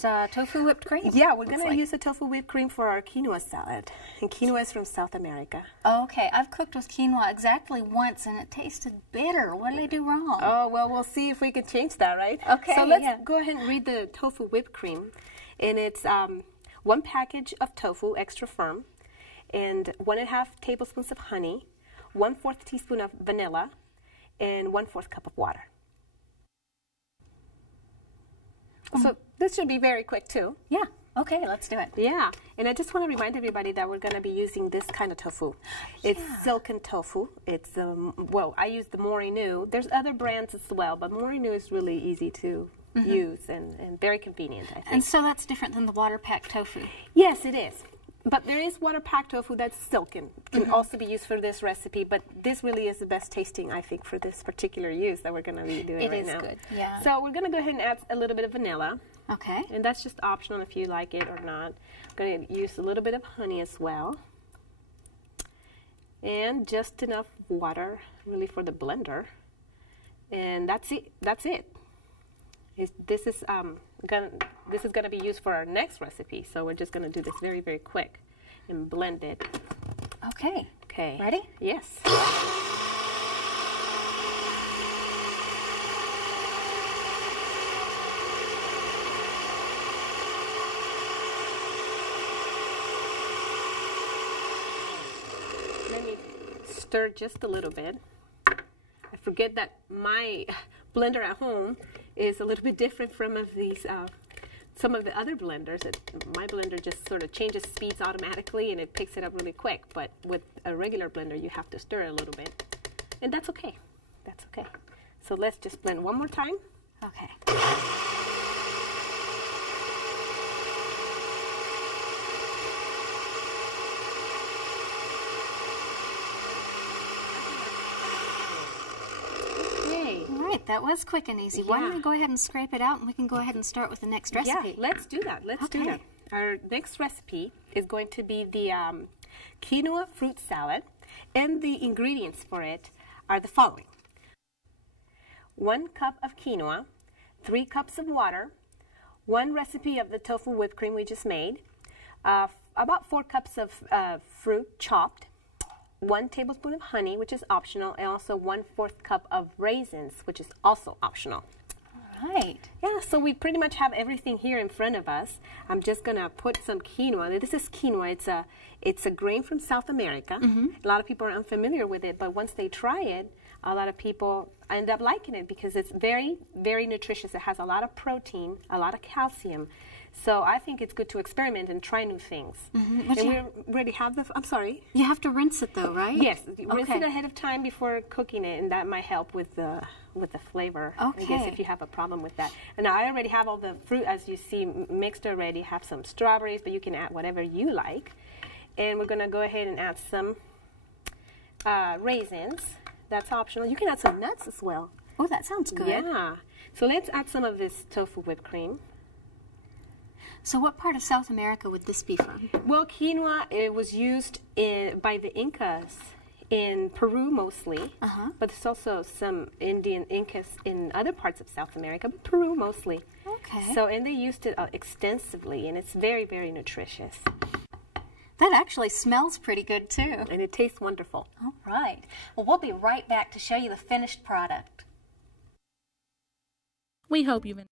Tofu whipped cream. Yeah, we're going to use the tofu whipped cream for our quinoa salad. And quinoa is from South America. Okay, I've cooked with quinoa exactly once and it tasted bitter. What did I do wrong? Oh, well, we'll see if we can change that, right? Okay. So let's go ahead and read the tofu whipped cream. And it's 1 package of tofu, extra firm, and 1.5 tablespoons of honey, 1/4 teaspoon of vanilla, and 1/4 cup of water. So this should be very quick too. Yeah. Okay, let's do it. Yeah. And I just want to remind everybody that we're going to be using this kind of tofu. It's silken tofu. It's, well, I use the Morinu. There's other brands as well, but Morinu is really easy to use and very convenient, I think. And so that's different than the water-packed tofu? Yes, it is. But there is water-packed tofu that's silken. Can also be used for this recipe, but this really is the best tasting, I think, for this particular use that we're going to be doing right now. It is good, yeah. So we're going to go ahead and add a little bit of vanilla. Okay. And that's just optional if you like it or not. I'm going to use a little bit of honey as well. And just enough water, really, for the blender. And that's it. That's it. This is going to be used for our next recipe, so we're just going to do this very, very quick and blend it. Okay. Okay. Ready? Yes. Let me stir just a little bit. I forget that my blender at home is a little bit different from some of the other blenders. My blender just sort of changes speeds automatically and it picks it up really quick. But with a regular blender, you have to stir it a little bit. And that's okay. That's okay. So let's just blend one more time. Okay. That was quick and easy. Why don't we go ahead and scrape it out and we can go ahead and start with the next recipe? Yeah, let's do that. Let's do that. Our next recipe is going to be the quinoa fruit salad, and the ingredients for it are the following: 1 cup of quinoa, 3 cups of water, 1 recipe of the tofu whipped cream we just made, about 4 cups of fruit chopped, 1 tablespoon of honey, which is optional, and also 1/4 cup of raisins, which is also optional. All right. Yeah, so we pretty much have everything here in front of us. I'm just gonna put some quinoa. This is quinoa. It's a grain from South America. A lot of people are unfamiliar with it, but once they try it, a lot of people end up liking it because it's very, very nutritious. It has a lot of protein, a lot of calcium. So I think it's good to experiment and try new things. And we already have the, I'm sorry? You have to rinse it though, right? Yes, rinse it ahead of time before cooking it, and that might help with the flavor. Okay. I guess if you have a problem with that. And now I already have all the fruit, as you see, mixed already. Have some strawberries, but you can add whatever you like. And we're going to go ahead and add some raisins. That's optional. You can add some nuts as well. Oh, that sounds good. Yeah. So let's add some of this tofu whipped cream. So what part of South America would this be from? Well, quinoa, it was used by the Incas in Peru mostly, but there's also some Indian Incas in other parts of South America, but Peru mostly. Okay. So, and they used it extensively, and it's very, very nutritious. That actually smells pretty good too. And it tastes wonderful. All right. Well, we'll be right back to show you the finished product. We hope you've